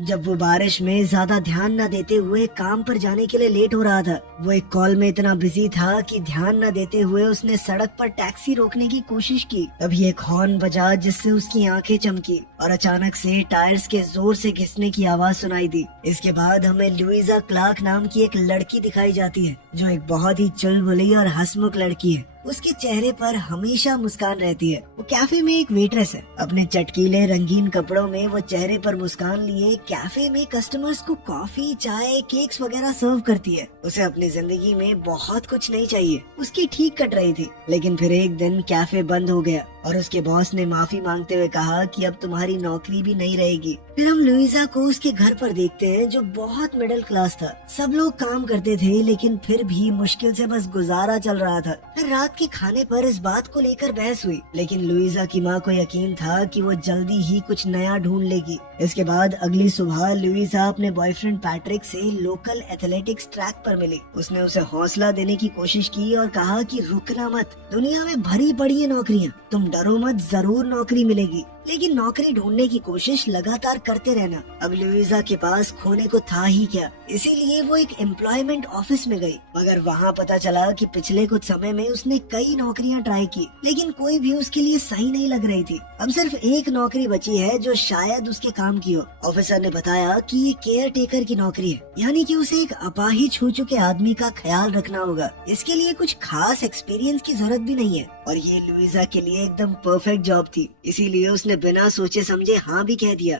जब वो बारिश में ज्यादा ध्यान न देते हुए काम पर जाने के लिए लेट हो रहा था। वो एक कॉल में इतना बिजी था कि ध्यान न देते हुए उसने सड़क पर टैक्सी रोकने की कोशिश की। तभी एक हॉर्न बजा जिससे उसकी आंखें चमकी और अचानक से टायर्स के जोर से घिसने की आवाज सुनाई दी। इसके बाद हमें लुइजा क्लार्क नाम की एक लड़की दिखाई जाती है जो एक बहुत ही चुलबुली और हंसमुख लड़की है। उसके चेहरे पर हमेशा मुस्कान रहती है। वो कैफे में एक वेट्रेस है। अपने चटकीले रंगीन कपड़ों में वो चेहरे पर मुस्कान लिए कैफे में कस्टमर्स को कॉफी, चाय, केक्स वगैरह सर्व करती है। उसे अपनी जिंदगी में बहुत कुछ नहीं चाहिए। उसकी ठीक कट रही थी, लेकिन फिर एक दिन कैफे बंद हो गया और उसके बॉस ने माफी मांगते हुए कहा कि अब तुम्हारी नौकरी भी नहीं रहेगी। फिर हम लुइजा को उसके घर पर देखते हैं जो बहुत मिडिल क्लास था। सब लोग काम करते थे लेकिन फिर भी मुश्किल से बस गुजारा चल रहा था। फिर रात के खाने पर इस बात को लेकर बहस हुई, लेकिन लुइजा की माँ को यकीन था कि वो जल्दी ही कुछ नया ढूंढ लेगी। इसके बाद अगली सुबह लुइजा अपने बॉयफ्रेंड पैट्रिक से लोकल एथलेटिक्स ट्रैक पर मिली। उसने उसे हौसला देने की कोशिश की और कहा कि रुकना मत, दुनिया में भरी पड़ी है नौकरियाँ, तुम डरो मत, जरूर नौकरी मिलेगी। लेकिन नौकरी ढूंढने की कोशिश लगातार करते रहना। अब लुइजा के पास खोने को था ही क्या, इसीलिए वो एक एम्प्लॉयमेंट ऑफिस में गई। मगर वहाँ पता चला कि पिछले कुछ समय में उसने कई नौकरियाँ ट्राई की, लेकिन कोई भी उसके लिए सही नहीं लग रही थी। अब सिर्फ एक नौकरी बची है जो शायद उसके काम की हो। ऑफिसर ने बताया कि ये केयर टेकर की नौकरी है, यानी कि उसे एक अपाहिज हो चुके आदमी का ख्याल रखना होगा। इसके लिए कुछ खास एक्सपीरियंस की जरूरत भी नहीं है और ये लुइजा के लिए एकदम परफेक्ट जॉब थी, इसीलिए उसने बिना सोचे समझे हाँ भी कह दिया।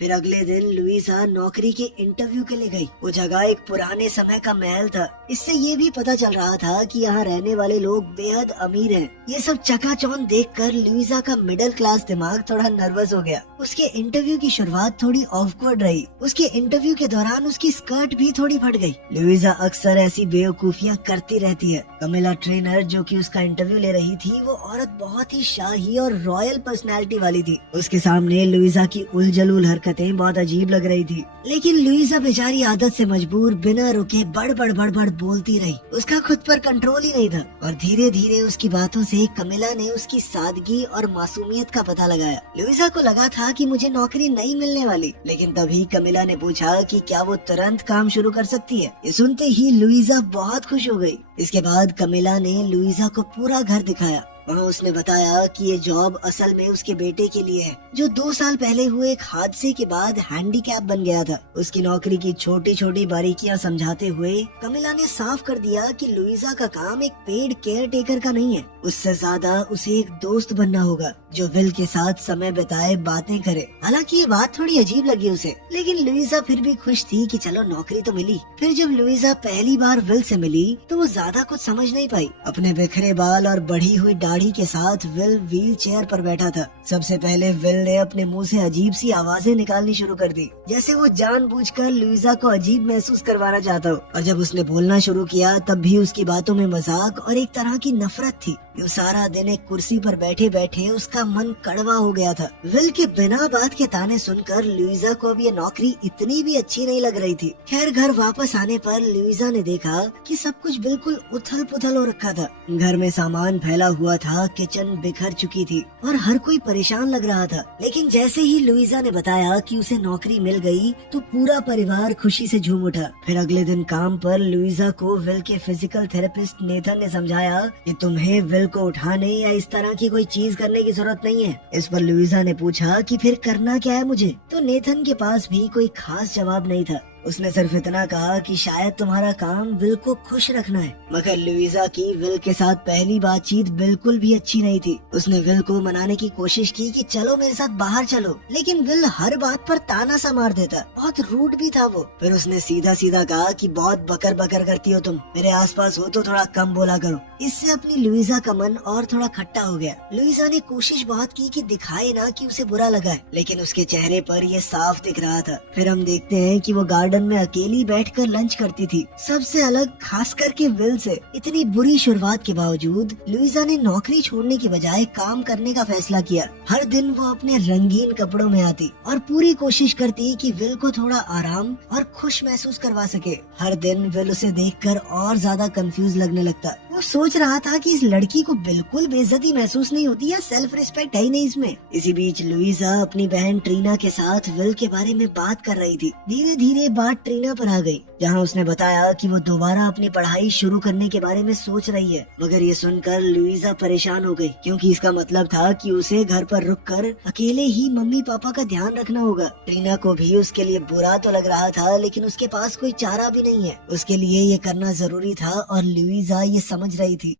फिर अगले दिन लुइजा नौकरी के इंटरव्यू के लिए गई। वो जगह एक पुराने समय का महल था। इससे ये भी पता चल रहा था कि यहाँ रहने वाले लोग बेहद अमीर हैं। ये सब चकाचौंध देखकर लुइजा का मिडिल क्लास दिमाग थोड़ा नर्वस हो गया। उसके इंटरव्यू की शुरुआत थोड़ी ऑकवर्ड रही। उसके इंटरव्यू के दौरान उसकी स्कर्ट भी थोड़ी फट गई। लुइजा अक्सर ऐसी बेवकूफियाँ करती रहती है। कमिला ट्रेनर जो कि उसका इंटरव्यू ले रही थी, वो औरत बहुत ही शाही और रॉयल पर्सनैलिटी वाली थी। उसके सामने लुइजा की उलझुल हरकतें बहुत अजीब लग रही थी, लेकिन लुइजा बेचारी आदत से मजबूर बिना रुके बड़ बोलती रही। उसका खुद पर कंट्रोल ही नहीं था और धीरे धीरे उसकी बातों से कमिला ने उसकी सादगी और मासूमियत का पता लगाया। लुइजा को लगा था कि मुझे नौकरी नहीं मिलने वाली, लेकिन तभी कमिला ने पूछा कि क्या वो तुरंत काम शुरू कर सकती है। ये सुनते ही लुइजा बहुत खुश हो गई। इसके बाद कमिला ने लुइजा को पूरा घर दिखाया। वहाँ उसने बताया कि ये जॉब असल में उसके बेटे के लिए है, जो 2 साल पहले हुए एक हादसे के बाद हैंडीकैप बन गया था। उसकी नौकरी की छोटी छोटी बारीकियां समझाते हुए कमिला ने साफ कर दिया कि लुइजा का काम एक पेड केयर टेकर का नहीं है। उससे ज्यादा उसे एक दोस्त बनना होगा जो विल के साथ समय बिताए, बातें करे। हालांकि ये बात थोड़ी अजीब लगी उसे, लेकिन लुइजा फिर भी खुश थी कि चलो नौकरी तो मिली। फिर जब लुइजा पहली बार विल से मिली तो वो ज्यादा कुछ समझ नहीं पाई। अपने बिखरे बाल और बढ़ी हुई दाढ़ी के साथ विल व्हील चेयर पर बैठा था। सबसे पहले विल ने अपने मुंह से अजीब सी आवाजें निकालनी शुरू कर दी, जैसे वो जानबूझकर लुइजा को अजीब महसूस करवाना चाहता हो। और जब उसने बोलना शुरू किया तब भी उसकी बातों में मजाक और एक तरह की नफरत थी। यूँ सारा दिन एक कुर्सी पर बैठे बैठे उसका मन कड़वा हो गया था। विल के बिना बात के ताने सुनकर लुइजा को अब ये नौकरी इतनी भी अच्छी नहीं लग रही थी। खैर घर वापस आने पर लुइजा ने देखा कि सब कुछ बिल्कुल उथल पुथल हो रखा था। घर में सामान फैला हुआ था, किचन बिखर चुकी थी और हर कोई परेशान लग रहा था। लेकिन जैसे ही लुइजा ने बताया कि उसे नौकरी मिल गई तो पूरा परिवार खुशी से झूम उठा। फिर अगले दिन काम पर लुइजा को विल के फिजिकल थेरेपिस्ट नेथन ने समझाया कि तुम्हें विल को उठाने या इस तरह की कोई चीज करने की जरूरत नहीं है। इस पर लुइजा ने पूछा कि फिर करना क्या है मुझे, तो नेथन के पास भी कोई खास जवाब नहीं था। उसने सिर्फ इतना कहा कि शायद तुम्हारा काम विल को खुश रखना है। मगर लुइजा की विल के साथ पहली बातचीत बिल्कुल भी अच्छी नहीं थी। उसने विल को मनाने की कोशिश की कि चलो मेरे साथ बाहर चलो, लेकिन विल हर बात पर ताना सा मार देता। बहुत रूड भी था वो। फिर उसने सीधा सीधा कहा कि बहुत बकर बकर करती हो तुम, मेरे आसपास हो तो थोड़ा कम बोला करो। इससे अपनी लुइजा का मन और थोड़ा खट्टा हो गया। लुइजा ने कोशिश बहुत की कि दिखाए ना कि उसे बुरा लगा है, लेकिन उसके चेहरे पर ये साफ दिख रहा था। फिर हम देखते हैं कि वो गार्डन गार्डन में अकेली बैठकर लंच करती थी, सबसे अलग, खास करके विल से। इतनी बुरी शुरुआत के बावजूद लुइजा ने नौकरी छोड़ने की बजाय काम करने का फैसला किया। हर दिन वो अपने रंगीन कपड़ों में आती और पूरी कोशिश करती कि विल को थोड़ा आराम और खुश महसूस करवा सके। हर दिन विल उसे देखकर और ज्यादा कंफ्यूज लगने लगता। वो सोच रहा था कि इस लड़की को बिल्कुल बेइज्जती महसूस नहीं होती या सेल्फ रिस्पेक्ट है ही नहीं इसमें। इसी बीच लुइजा अपनी बहन ट्रीना के साथ विल के बारे में बात कर रही थी। धीरे धीरे बात ट्रीना पर आ गई, जहाँ उसने बताया कि वो दोबारा अपनी पढ़ाई शुरू करने के बारे में सोच रही है। मगर ये सुनकर लुइजा परेशान हो गई, क्योंकि इसका मतलब था कि उसे घर पर रुककर अकेले ही मम्मी पापा का ध्यान रखना होगा। ट्रीना को भी उसके लिए बुरा तो लग रहा था, लेकिन उसके पास कोई चारा भी नहीं है। उसके लिए ये करना जरूरी था और लुइजा ये समझ रही थी।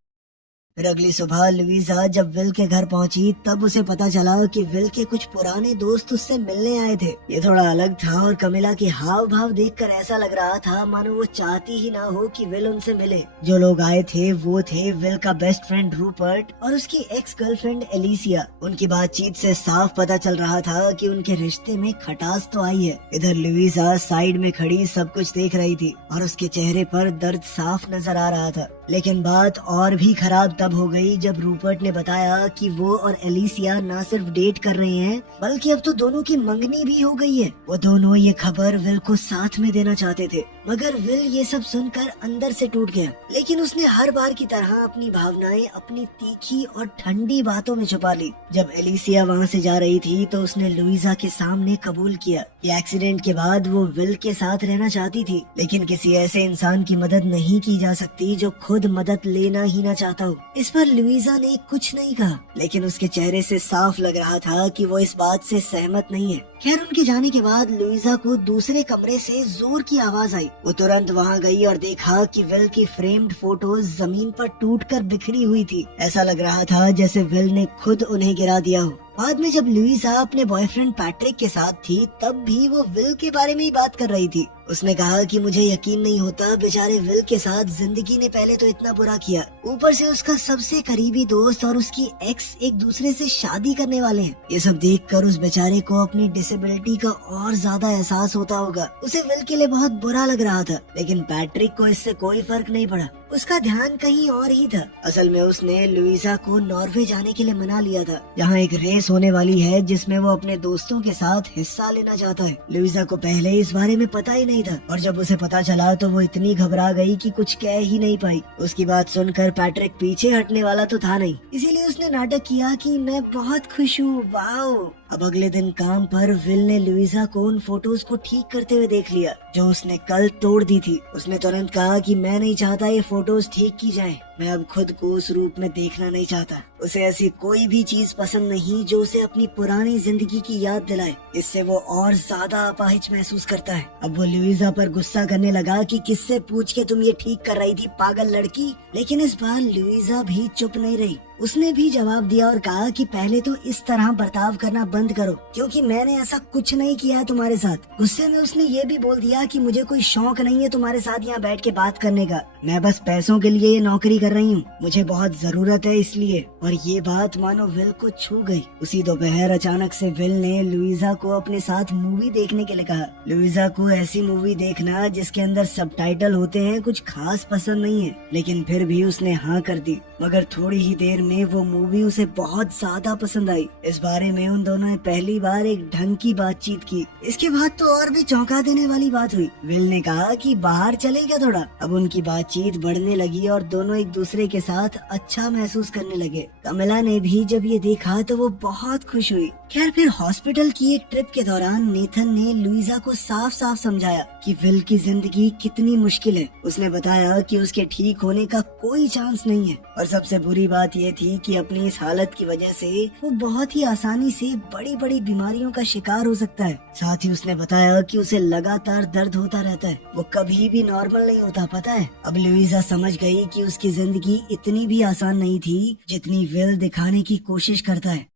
फिर अगली सुबह लुइजा जब विल के घर पहुंची, तब उसे पता चला कि विल के कुछ पुराने दोस्त उससे मिलने आए थे। ये थोड़ा अलग था और कमिला के हाव भाव देखकर ऐसा लग रहा था मानो वो चाहती ही ना हो कि विल उनसे मिले। जो लोग आए थे वो थे विल का बेस्ट फ्रेंड रूपर्ट और उसकी एक्स गर्लफ्रेंड एलिसिया। उनकी बातचीत से साफ पता चल रहा था कि उनके रिश्ते में खटास तो आई है। इधर लुइजा साइड में खड़ी सब कुछ देख रही थी और उसके चेहरे पर दर्द साफ नजर आ रहा था। लेकिन बात और भी खराब तब हो गई जब रूपर्ट ने बताया कि वो और एलिसिया न सिर्फ डेट कर रहे हैं, बल्कि अब तो दोनों की मंगनी भी हो गई है। वो दोनों ये खबर विल को साथ में देना चाहते थे, मगर विल ये सब सुनकर अंदर से टूट गया। लेकिन उसने हर बार की तरह अपनी भावनाएं अपनी तीखी और ठंडी बातों में छुपा ली। जब एलिसिया वहाँ से जा रही थी तो उसने लुइजा के सामने कबूल किया कि एक्सीडेंट के बाद वो विल के साथ रहना चाहती थी, लेकिन किसी ऐसे इंसान की मदद नहीं की जा सकती जो खुद मदद लेना ही ना चाहता हो। इस पर लुइजा ने कुछ नहीं कहा, लेकिन उसके चेहरे से साफ लग रहा था कि वो इस बात से सहमत नहीं है। खैर, उनके जाने के बाद लुइजा को दूसरे कमरे से जोर की आवाज आई। वो तुरंत वहाँ गई और देखा कि विल की फ्रेम्ड फोटोज जमीन पर टूटकर बिखरी हुई थी। ऐसा लग रहा था जैसे विल ने खुद उन्हें गिरा दिया हो। बाद में जब लुइजा अपने बॉयफ्रेंड पैट्रिक के साथ थी, तब भी वो विल के बारे में ही बात कर रही थी। उसने कहा कि मुझे यकीन नहीं होता, बेचारे विल के साथ जिंदगी ने पहले तो इतना बुरा किया, ऊपर से उसका सबसे करीबी दोस्त और उसकी एक्स एक दूसरे से शादी करने वाले हैं। ये सब देखकर उस बेचारे को अपनी डिसेबिलिटी का और ज्यादा एहसास होता होगा। उसे विल के लिए बहुत बुरा लग रहा था, लेकिन पैट्रिक को इससे कोई फर्क नहीं पड़ा। उसका ध्यान कहीं और ही था। असल में उसने लुइजा को नॉर्वे जाने के लिए मना लिया था, जहाँ एक रेस होने वाली है जिसमें वो अपने दोस्तों के साथ हिस्सा लेना चाहता है। लुइजा को पहले इस बारे में पता ही नहीं था, और जब उसे पता चला तो वो इतनी घबरा गई कि कुछ कह ही नहीं पाई। उसकी बात सुनकर पैट्रिक पीछे हटने वाला तो था नहीं, इसीलिए उसने नाटक किया कि मैं बहुत खुश हूँ, वाओ। अब अगले दिन काम पर विल ने लुइजा को उन फोटोज को ठीक करते हुए देख लिया जो उसने कल तोड़ दी थी। उसने तुरंत कहा कि मैं नहीं चाहता ये फोटोज ठीक की जाए, मैं अब खुद को उस रूप में देखना नहीं चाहता। उसे ऐसी कोई भी चीज पसंद नहीं जो उसे अपनी पुरानी जिंदगी की याद दिलाए। इससे वो और ज्यादा अपाहिज महसूस करता है। अब वो लुइजा पर गुस्सा करने लगा कि किससे पूछ के तुम ये ठीक कर रही थी, पागल लड़की। लेकिन इस बार लुइजा भी चुप नहीं रही। उसने भी जवाब दिया और कहा कि पहले तो इस तरह बर्ताव करना बंद करो, क्योंकि मैंने ऐसा कुछ नहीं किया है तुम्हारे साथ। गुस्से में उसने ये भी बोल दिया कि मुझे कोई शौक नहीं है तुम्हारे साथ यहाँ बैठ के बात करने का, मैं बस पैसों के लिए ये नौकरी कर रही हूँ, मुझे बहुत जरूरत है इसलिए। और ये बात मानो विल को छू गई। उसी दोपहर अचानक से विल ने लुइजा को अपने साथ मूवी देखने के लिए कहा। लुइजा को ऐसी मूवी देखना जिसके अंदर सबटाइटल होते हैं कुछ खास पसंद नहीं है, लेकिन फिर भी उसने हाँ कर दी। मगर थोड़ी ही देर में वो मूवी उसे बहुत ज्यादा पसंद आई। इस बारे में उन दोनों ने पहली बार एक ढंग की बातचीत की। इसके बाद तो और भी चौंका देने वाली बात हुई। विल ने कहा कि बाहर चले क्या थोड़ा। अब उनकी बातचीत बढ़ने लगी और दोनों एक दूसरे के साथ अच्छा महसूस करने लगे। कमिला ने भी जब ये देखा तो वो बहुत खुश हुई। खैर, फिर हॉस्पिटल की एक ट्रिप के दौरान नेथन ने लुइजा को साफ साफ समझाया कि विल की जिंदगी कितनी मुश्किल है। उसने बताया कि उसके ठीक होने का कोई चांस नहीं है, और सबसे बुरी बात ये थी कि अपनी इस हालत की वजह से वो बहुत ही आसानी से बड़ी बड़ी बीमारियों का शिकार हो सकता है। साथ ही उसने बताया कि उसे लगातार दर्द होता रहता है, वो कभी भी नॉर्मल नहीं होता, पता है। अब लुइजा समझ गई कि उसकी जिंदगी इतनी भी आसान नहीं थी जितनी विल दिखाने की कोशिश करता है।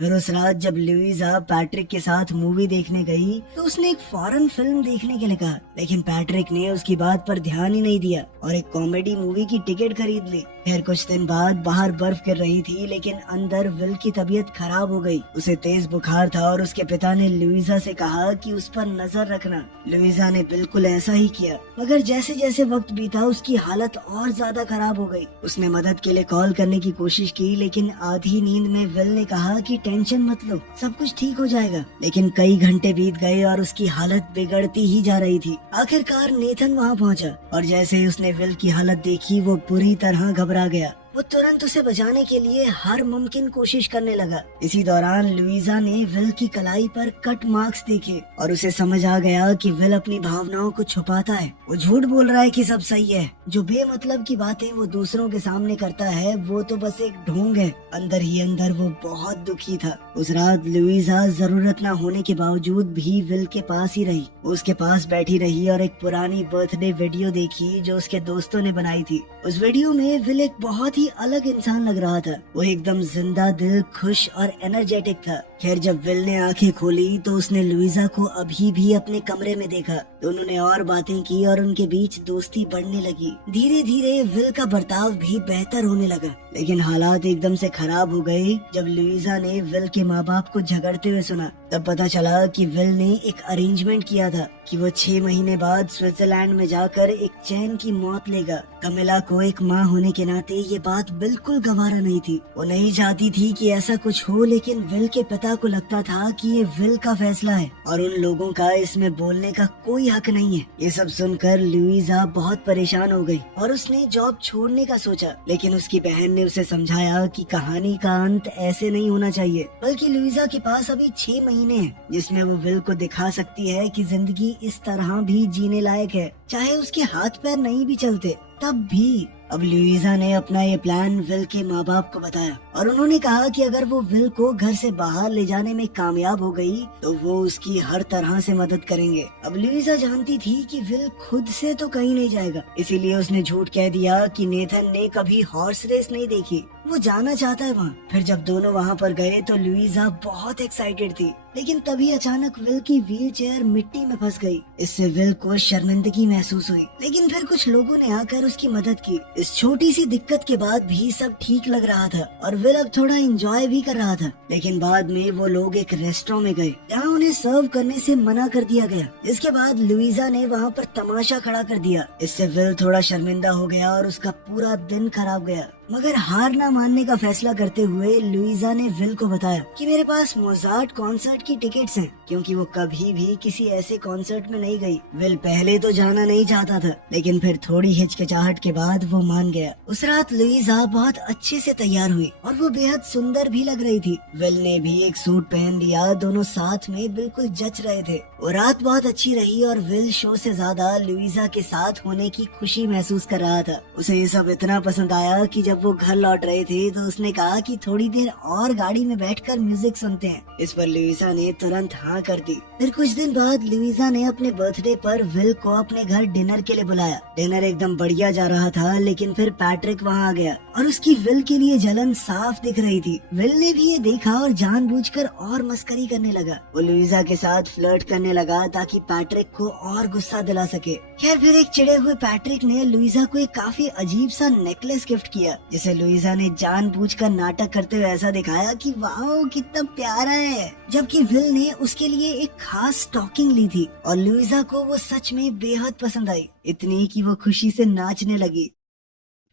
फिर उस रात जब लुइजा पैट्रिक के साथ मूवी देखने गई तो उसने एक फॉरेन फिल्म देखने के लिए कहा, लेकिन पैट्रिक ने उसकी बात पर ध्यान ही नहीं दिया और एक कॉमेडी मूवी की टिकट खरीद ली। खैर कुछ दिन बाद बाहर बर्फ गिर रही थी, लेकिन अंदर विल की तबीयत खराब हो गई। उसे तेज बुखार था और उसके पिता ने लुइजा से कहा कि उस पर नजर रखना। लुइजा ने बिल्कुल ऐसा ही किया, मगर जैसे जैसे वक्त बीता उसकी हालत और ज्यादा खराब हो गई। उसने मदद के लिए कॉल करने की कोशिश की, लेकिन आधी नींद में विल ने कहा कि टेंशन मत लो, सब कुछ ठीक हो जाएगा। लेकिन कई घंटे बीत गए और उसकी हालत बिगड़ती ही जा रही थी। आखिरकार नेथन वहाँ पहुँचा और जैसे ही उसने विल की हालत देखी वो बुरी तरह घबरा गया। वो तुरंत उसे बचाने के लिए हर मुमकिन कोशिश करने लगा। इसी दौरान लुइजा ने विल की कलाई पर कट मार्क्स देखे और उसे समझ आ गया कि विल अपनी भावनाओं को छुपाता है। वो झूठ बोल रहा है कि सब सही है। जो बेमतलब की बातें वो दूसरों के सामने करता है वो तो बस एक ढोंग है। अंदर ही अंदर वो बहुत दुखी था। उस रात लुइजा जरूरत न होने के बावजूद भी विल के पास ही रही। वो उसके पास बैठी रही और एक पुरानी बर्थडे वीडियो देखी जो उसके दोस्तों ने बनाई थी। उस वीडियो में विल एक बहुत ही अलग इंसान लग रहा था। वो एकदम जिंदा दिल, खुश और एनर्जेटिक था। खैर जब विल ने आंखें खोली तो उसने लुइजा को अभी भी अपने कमरे में देखा। दोनों ने और बातें की और उनके बीच दोस्ती बढ़ने लगी। धीरे धीरे विल का बर्ताव भी बेहतर होने लगा, लेकिन हालात एकदम से खराब हो गए जब लुइजा ने विल के माँ बाप को झगड़ते हुए सुना। तब पता चला कि विल ने एक अरेंजमेंट किया था कि वो 6 महीने बाद स्विट्जरलैंड में जाकर एक चैन की मौत लेगा। कमिला को एक माँ होने के नाते ये बात बिल्कुल गवारा नहीं थी। वो नहीं चाहती थी कि ऐसा कुछ हो, लेकिन विल के पिता को लगता था कि ये विल का फैसला है और उन लोगों का इसमें बोलने का कोई हक नहीं है। ये सब सुनकर लुइजा बहुत परेशान हो गई और उसने जॉब छोड़ने का सोचा, लेकिन उसकी बहन ने उसे समझाया कि कहानी का अंत ऐसे नहीं होना चाहिए, बल्कि लुइजा के पास अभी 6 महीने हैं जिसमें वो विल को दिखा सकती है कि जिंदगी इस तरह भी जीने लायक है, चाहे उसके हाथ पैर नहीं भी चलते तब भी। अब लुइजा ने अपना ये प्लान विल के माँ बाप को बताया और उन्होंने कहा कि अगर वो विल को घर से बाहर ले जाने में कामयाब हो गई तो वो उसकी हर तरह से मदद करेंगे। अब लुइजा जानती थी कि विल खुद से तो कहीं नहीं जाएगा, इसीलिए उसने झूठ कह दिया कि नेथन ने कभी हॉर्स रेस नहीं देखी, वो जाना चाहता है वहाँ। फिर जब दोनों वहाँ पर गए तो लुइजा बहुत एक्साइटेड थी, लेकिन तभी अचानक विल की व्हील चेयर मिट्टी में फंस गई। इससे विल को शर्मिंदगी महसूस हुई, लेकिन फिर कुछ लोगों ने आकर उसकी मदद की। इस छोटी सी दिक्कत के बाद भी सब ठीक लग रहा था और विल अब थोड़ा एंजॉय भी कर रहा था। लेकिन बाद में वो लोग एक रेस्टोरेंट में गए जहाँ उन्हें सर्व करने से मना कर दिया गया। इसके बाद लुइजा ने वहाँ पर तमाशा खड़ा कर दिया। इससे विल थोड़ा शर्मिंदा हो गया और उसका पूरा दिन खराब गया। मगर हार ना मानने का फैसला करते हुए लुइजा ने विल को बताया कि मेरे पास मोजार्ट कॉन्सर्ट की टिकट्स हैं, क्योंकि वो कभी भी किसी ऐसे कॉन्सर्ट में नहीं गई। विल पहले तो जाना नहीं चाहता था, लेकिन फिर थोड़ी हिचकिचाहट के बाद वो मान गया। उस रात लुइजा बहुत अच्छे से तैयार हुई और वो बेहद सुंदर भी लग रही थी। विल ने भी एक सूट पहन लिया, दोनों साथ में बिल्कुल जच रहे थे। वो रात बहुत अच्छी रही और विल शो से ज्यादा लुइजा के साथ होने की खुशी महसूस कर रहा था। उसे ये सब इतना पसंद आया कि जब वो घर लौट रहे थे तो उसने कहा कि थोड़ी देर और गाड़ी में बैठकर म्यूजिक सुनते हैं। इस पर लुइजा ने तुरंत हाँ कर दी। फिर कुछ दिन बाद लुइजा ने अपने बर्थडे पर विल को अपने घर डिनर के लिए बुलाया। डिनर एकदम बढ़िया जा रहा था, लेकिन फिर पैट्रिक वहाँ आ गया और उसकी विल के लिए जलन साफ दिख रही थी। विल ने भी ये देखा और जानबूझकर और मस्करी करने लगा। वो लुइजा के साथ फ्लर्ट करने लगा ताकि पैट्रिक को और गुस्सा दिला सके। खैर फिर एक चिढ़े हुए पैट्रिक ने लुइजा को एक काफी अजीब सा नेकलेस गिफ्ट किया, जिसे लुइजा ने जानबूझकर नाटक करते हुए ऐसा दिखाया कि वाओ कितना प्यारा है, जबकि विल ने उसके लिए एक खास स्टॉकिंग ली थी और लुइजा को वो सच में बेहद पसंद आई, इतनी कि वो खुशी से नाचने लगी।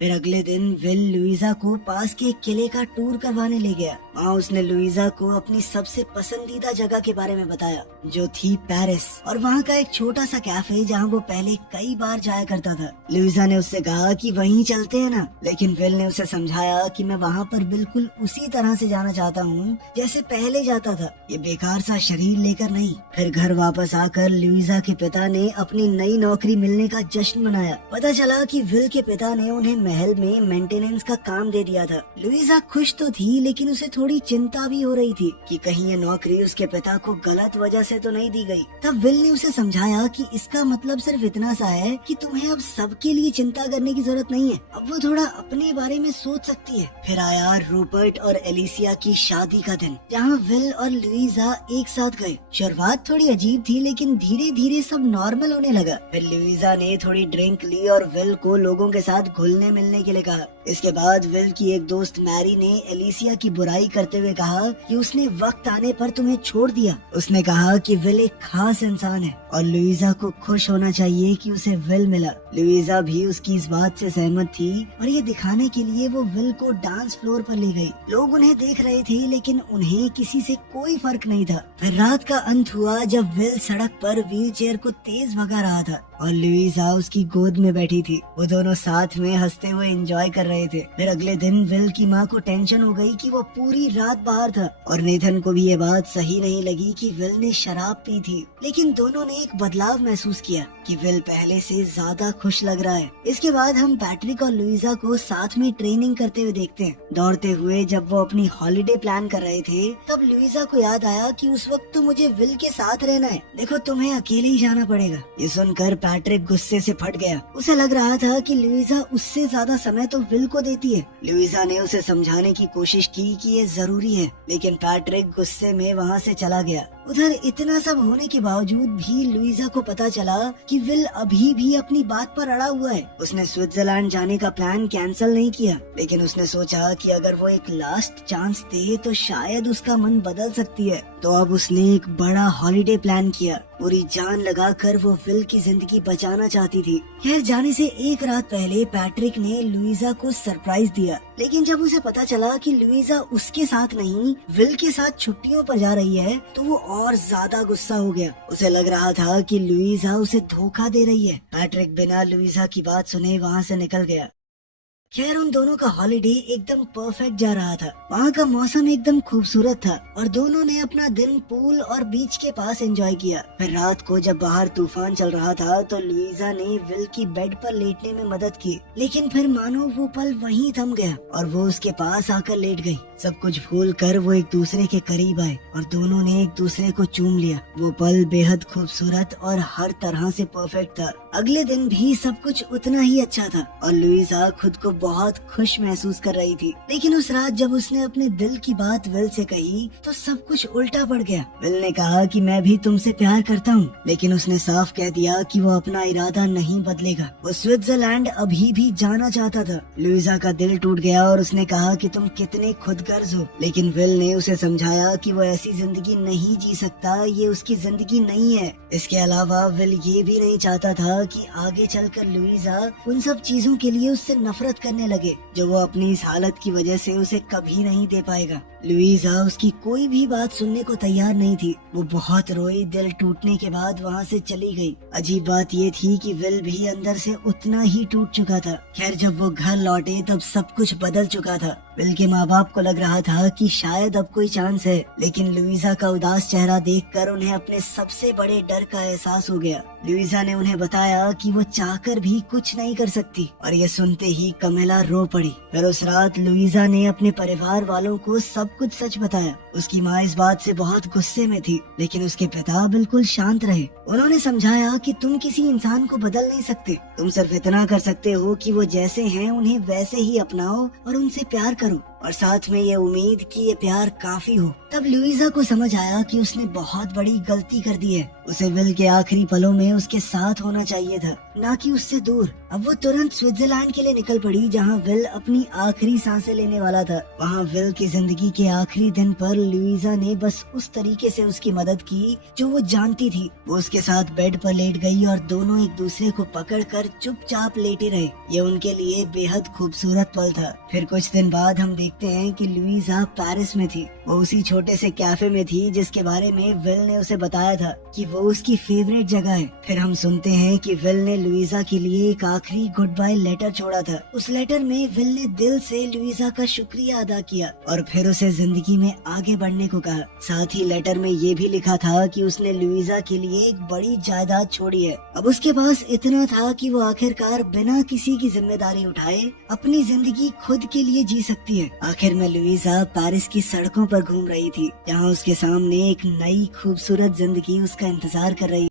फिर अगले दिन विल लुइजा को पास के एक किले का टूर करवाने ले गया। वहाँ उसने लुइजा को अपनी सबसे पसंदीदा जगह के बारे में बताया, जो थी पेरिस, और वहाँ का एक छोटा सा कैफे जहाँ वो पहले कई बार जाया करता था। लुइजा ने उससे कहा कि वहीं चलते हैं ना, लेकिन विल ने उसे समझाया कि मैं वहाँ पर बिल्कुल उसी तरह से जाना चाहता हूँ जैसे पहले जाता था, ये बेकार सा शरीर लेकर नहीं। फिर घर वापस आकर लुइजा के पिता ने अपनी नई नौकरी मिलने का जश्न मनाया। पता चला कि विल के पिता ने उन्हें महल में मेंटेनेंस का काम दे दिया था। लुइजा खुश तो थी, लेकिन उसे थोड़ी चिंता भी हो रही थी कि कहीं ये नौकरी उसके पिता को गलत वजह से तो नहीं दी गई। तब विल ने उसे समझाया कि इसका मतलब सिर्फ इतना सा है कि तुम्हें अब सबके लिए चिंता करने की जरूरत नहीं है, अब वो थोड़ा अपने बारे में सोच सकती है। फिर आया रूपर्ट और एलिसिया की शादी का दिन, जहाँ विल और लुइजा एक साथ गए। शुरुआत थोड़ी अजीब थी, लेकिन धीरे धीरे सब नॉर्मल होने लगा। फिर लुइजा ने थोड़ी ड्रिंक ली और विल को लोगों के साथ घुलने मिलने के लिए कहा। इसके बाद विल की एक दोस्त मैरी ने एलिसिया की बुराई करते हुए कहा कि उसने वक्त आने पर तुम्हें छोड़ दिया। उसने कहा कि विल एक खास इंसान है और लुइजा को खुश होना चाहिए कि उसे विल मिला। लुइजा भी उसकी इस बात से सहमत थी और ये दिखाने के लिए वो विल को डांस फ्लोर पर ले गई। लोग उन्हें देख रहे थे, लेकिन उन्हें किसी से कोई फर्क नहीं था। फिर रात का अंत हुआ जब विल सड़क पर व्हील चेयर को तेज भगा रहा था और लुइजा उसकी गोद में बैठी थी। वो दोनों साथ में हंसते हुए एंजॉय कर रहे थे। फिर अगले दिन विल की माँ को टेंशन हो गई कि वो पूरी रात बाहर था और नेथन को भी ये बात सही नहीं लगी कि विल ने शराब पी थी। लेकिन दोनों ने एक बदलाव महसूस किया कि विल पहले से ज्यादा खुश लग रहा है। इसके बाद हम पैट्रिक और लुइजा को साथ में ट्रेनिंग करते हुए देखते हैं। दौड़ते हुए जब वो अपनी हॉलिडे प्लान कर रहे थे, तब लुइजा को याद आया कि उस वक्त तो मुझे विल के साथ रहना है, देखो तुम्हें अकेले ही जाना पड़ेगा। ये सुनकर पैट्रिक गुस्से से फट गया। उसे लग रहा था कि लुइजा उससे ज्यादा समय तो विल को देती है। लुइजा ने उसे समझाने की कोशिश की कि ये जरूरी है, लेकिन पैट्रिक गुस्से में वहाँ से चला गया। उधर इतना सब होने के बावजूद भी लुइजा को पता चला कि विल अभी भी अपनी बात पर अड़ा हुआ है। उसने स्विट्जरलैंड जाने का प्लान कैंसिल नहीं किया, लेकिन उसने सोचा कि अगर वो एक लास्ट चांस दे तो शायद उसका मन बदल सकती है। तो अब उसने एक बड़ा हॉलिडे प्लान किया। पूरी जान लगाकर वो विल की जिंदगी बचाना चाहती थी। खैर, जाने से एक रात पहले पैट्रिक ने लुइजा को सरप्राइज दिया, लेकिन जब उसे पता चला कि लुइजा उसके साथ नहीं विल के साथ छुट्टियों पर जा रही है, तो वो और ज्यादा गुस्सा हो गया। उसे लग रहा था कि लुइजा उसे धोखा दे रही है। पैट्रिक बिना लुइजा की बात सुने वहाँ से निकल गया। खैर, उन दोनों का हॉलिडे एकदम परफेक्ट जा रहा था। वहाँ का मौसम एकदम खूबसूरत था और दोनों ने अपना दिन पूल और बीच के पास एंजॉय किया। फिर रात को जब बाहर तूफान चल रहा था, तो लुइजा ने विल की बेड पर लेटने में मदद की, लेकिन फिर मानो वो पल वहीं थम गया और वो उसके पास आकर लेट गई। सब कुछ भूल कर वो एक दूसरे के करीब आए और दोनों ने एक दूसरे को चूम लिया। वो पल बेहद खूबसूरत और हर तरह से परफेक्ट था। अगले दिन भी सब कुछ उतना ही अच्छा था और लुइजा खुद को बहुत खुश महसूस कर रही थी। लेकिन उस रात जब उसने अपने दिल की बात विल से कही, तो सब कुछ उल्टा पड़ गया। विल ने कहा कि मैं भी तुमसे प्यार करता हूँ, लेकिन उसने साफ कह दिया कि वो अपना इरादा नहीं बदलेगा। वो स्विट्जरलैंड अभी भी जाना चाहता था। लुइजा का दिल टूट गया और उसने कहा कि तुम कितने खुदगर्ज हो, लेकिन विल ने उसे समझाया कि वो ऐसी जिंदगी नहीं जी सकता, ये उसकी जिंदगी नहीं है। इसके अलावा विल ये भी नहीं चाहता था कि आगे चलकर लुइजा उन सब चीजों के लिए उससे नफरत करने लगे जो वो अपनी इस हालत की वजह से उसे कभी नहीं दे पाएगा। लुइजा उसकी कोई भी बात सुनने को तैयार नहीं थी। वो बहुत रोई। दिल टूटने के बाद वहाँ से चली गई। अजीब बात ये थी कि विल भी अंदर से उतना ही टूट चुका था। खैर, जब वो घर लौटे तब सब कुछ बदल चुका था। विल के माँ बाप को लग रहा था कि शायद अब कोई चांस है, लेकिन लुइजा का उदास चेहरा देखकर उन्हें अपने सबसे बड़े डर का एहसास हो गया। लुइजा ने उन्हें बताया कि वो चाहकर भी कुछ नहीं कर सकती और ये सुनते ही कमेला रो पड़ी। फिर उस रात लुइजा ने अपने परिवार वालों को सब कुछ सच बताया। उसकी माँ इस बात से बहुत गुस्से में थी, लेकिन उसके पिता बिल्कुल शांत रहे। उन्होंने समझाया कि तुम किसी इंसान को बदल नहीं सकते, तुम सिर्फ इतना कर सकते हो कि वो जैसे हैं उन्हें वैसे ही अपनाओ और उनसे प्यार करो, और साथ में ये उम्मीद कि ये प्यार काफी हो। तब लुइजा को समझ आया कि उसने बहुत बड़ी गलती कर दी है। उसे विल के आखिरी पलों में उसके साथ होना चाहिए था, ना कि उससे दूर। अब वो तुरंत स्विट्जरलैंड के लिए निकल पड़ी, जहाँ विल अपनी आखिरी सांसें लेने वाला था। वहाँ विल की जिंदगी के आखिरी दिन पर लुइजा ने बस उस तरीके से उसकी मदद की जो वो जानती थी। वो उसके साथ बेड पर लेट गई और दोनों एक दूसरे को पकड़कर चुपचाप लेटे रहे। ये उनके लिए बेहद खूबसूरत पल था। फिर कुछ दिन बाद हम देखते हैं कि लुइजा पेरिस में थी। वो उसी छोटे से कैफे में थी जिसके बारे में विल ने उसे बताया था कि वो उसकी फेवरेट जगह है। फिर हम सुनते हैं कि विल ने लुइजा के लिए एक आखिरी गुड बाय लेटर छोड़ा था। उस लेटर में विल ने दिल से लुइजा का शुक्रिया अदा किया और फिर उसे जिंदगी में आगे आगे बढ़ने को कहा। साथ ही लेटर में ये भी लिखा था कि उसने लुइजा के लिए एक बड़ी जायदाद छोड़ी है। अब उसके पास इतना था कि वो आखिरकार बिना किसी की जिम्मेदारी उठाए अपनी जिंदगी खुद के लिए जी सकती है। आखिर में लुइजा पेरिस की सड़कों पर घूम रही थी, जहाँ उसके सामने एक नई खूबसूरत जिंदगी उसका इंतजार कर रही